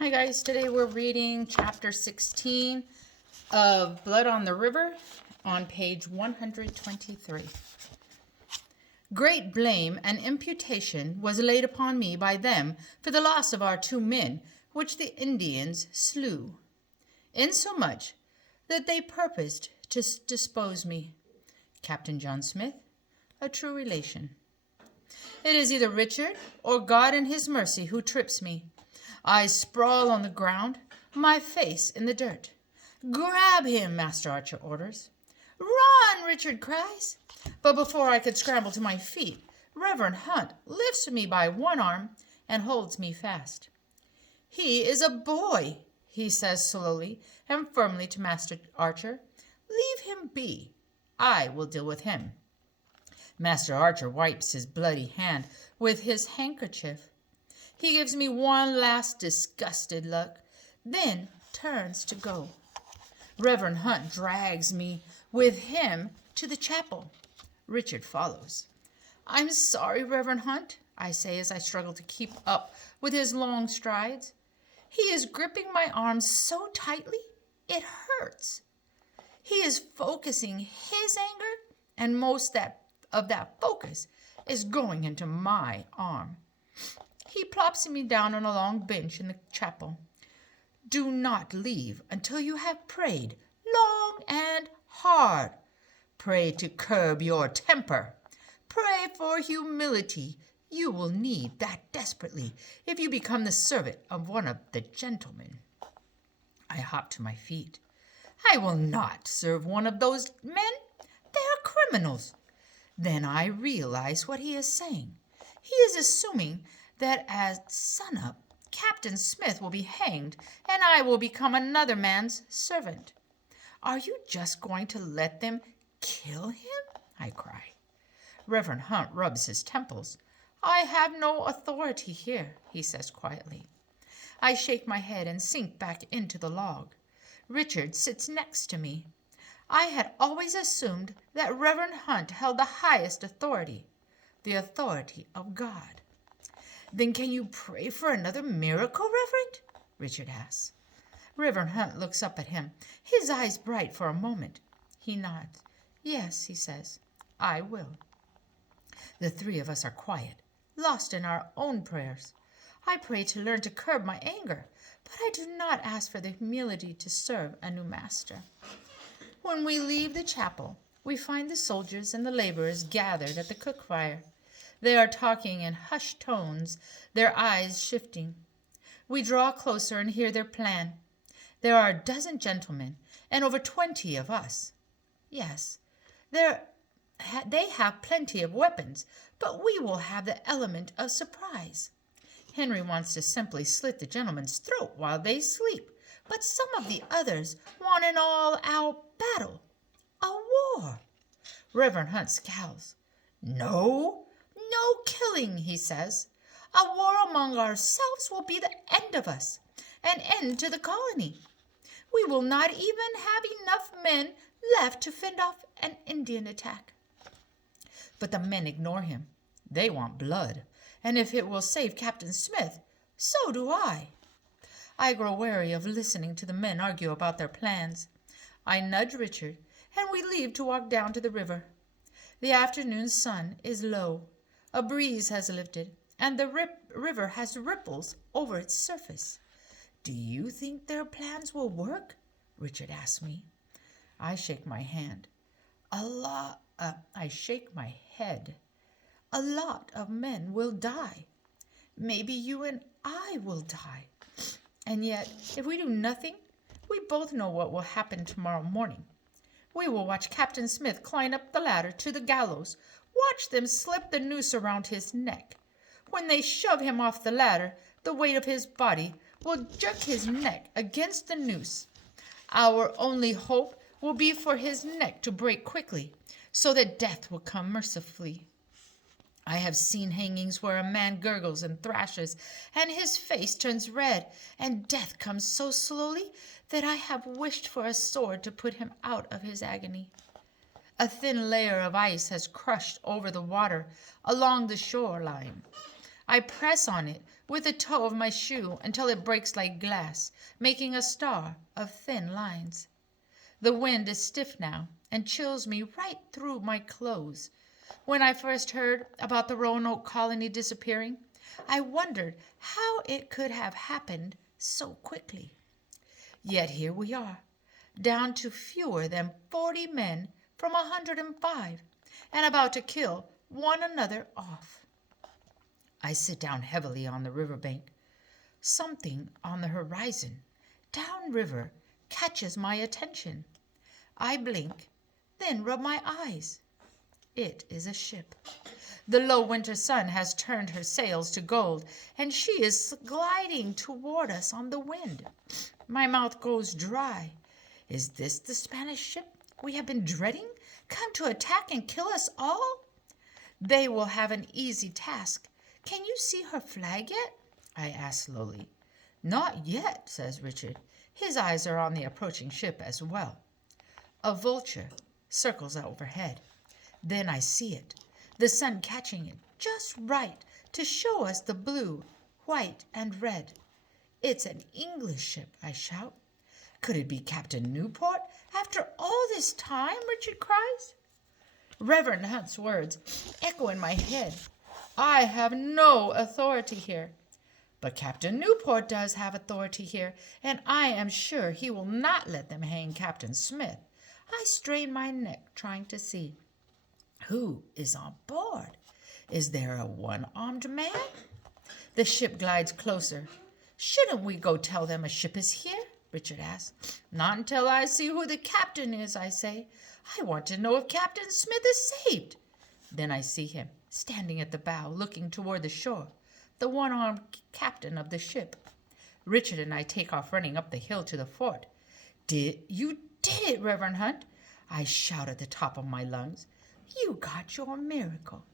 Hi guys, today we're reading chapter 16 of Blood on the River on page 123. Great blame and imputation was laid upon me by them for the loss of our 2 men, which the Indians slew, insomuch that they purposed to dispose me. Captain John Smith, a true relation. It is either Richard or God in his mercy who trips me. I sprawl on the ground, my face in the dirt. Grab him, Master Archer orders. Run, Richard cries. But before I could scramble to my feet, Reverend Hunt lifts me by one arm and holds me fast. He is a boy, he says slowly and firmly to Master Archer. Leave him be. I will deal with him. Master Archer wipes his bloody hand with his handkerchief. He gives me one last disgusted look, then turns to go. Reverend Hunt drags me with him to the chapel. Richard follows. I'm sorry, Reverend Hunt, I say as I struggle to keep up with his long strides. He is gripping my arms so tightly, it hurts. He is focusing his anger, and most of that focus is going into my arm. He plops me down on a long bench in the chapel. Do not leave until you have prayed long and hard. Pray to curb your temper. Pray for humility. You will need that desperately if you become the servant of one of the gentlemen. I hop to my feet. I will not serve one of those men. They are criminals. Then I realize what he is saying. He is assuming that at sunup, Captain Smith will be hanged and I will become another man's servant. Are you just going to let them kill him? I cry. Reverend Hunt rubs his temples. I have no authority here, he says quietly. I shake my head and sink back into the log. Richard sits next to me. I had always assumed that Reverend Hunt held the highest authority, the authority of God. Then can you pray for another miracle, Reverend? Richard asks. Reverend Hunt looks up at him, his eyes bright for a moment. He nods. Yes, he says, I will. The 3 of us are quiet, lost in our own prayers. I pray to learn to curb my anger, but I do not ask for the humility to serve a new master. When we leave the chapel, we find the soldiers and the laborers gathered at the cook fire. They are talking in hushed tones, their eyes shifting. We draw closer and hear their plan. There are 12 gentlemen and over 20 of us. Yes, they have plenty of weapons, but we will have the element of surprise. Henry wants to simply slit the gentleman's throat while they sleep, but some of the others want an all-out battle, a war. Reverend Hunt scowls. No killing, he says. A war among ourselves will be the end of us, an end to the colony. We will not even have enough men left to fend off an Indian attack. But the men ignore him. They want blood, and if it will save Captain Smith, so do I. I grow weary of listening to the men argue about their plans. I nudge Richard, and we leave to walk down to the river. The afternoon sun is low. A breeze has lifted, and the river has ripples over its surface. Do you think their plans will work? Richard asks me. I shake my hand. I shake my head. A lot of men will die. Maybe you and I will die. And yet, if we do nothing, we both know what will happen tomorrow morning. We will watch Captain Smith climb up the ladder to the gallows, watch them slip the noose around his neck. When they shove him off the ladder, the weight of his body will jerk his neck against the noose. Our only hope will be for his neck to break quickly, so that death will come mercifully. I have seen hangings where a man gurgles and thrashes, and his face turns red, and death comes so slowly that I have wished for a sword to put him out of his agony. A thin layer of ice has crushed over the water along the shoreline. I press on it with the toe of my shoe until it breaks like glass, making a star of thin lines. The wind is stiff now and chills me right through my clothes. When I first heard about the Roanoke colony disappearing, I wondered how it could have happened so quickly. Yet here we are, down to fewer than 40 men from 105, and about to kill one another off. I sit down heavily on the river bank. Something on the horizon, downriver, catches my attention. I blink, then rub my eyes. It is a ship. The low winter sun has turned her sails to gold, and she is gliding toward us on the wind. My mouth goes dry. Is this the Spanish ship we have been dreading, come to attack and kill us all? They will have an easy task. Can you see her flag yet? I ask slowly. Not yet, says Richard. His eyes are on the approaching ship as well. A vulture circles overhead. Then I see it, the sun catching it just right to show us the blue, white, and red. It's an English ship, I shout. Could it be Captain Newport after all this time? Richard cries. Reverend Hunt's words echo in my head. I have no authority here. But Captain Newport does have authority here, and I am sure he will not let them hang Captain Smith. I strain my neck trying to see. Who is on board? Is there a one-armed man? The ship glides closer. Shouldn't we go tell them a ship is here? Richard asks. Not until I see who the captain is, I say. I want to know if Captain Smith is saved. Then I see him, standing at the bow, looking toward the shore, the one-armed captain of the ship. Richard and I take off running up the hill to the fort. You did it, Reverend Hunt, I shout at the top of my lungs. You got your miracle.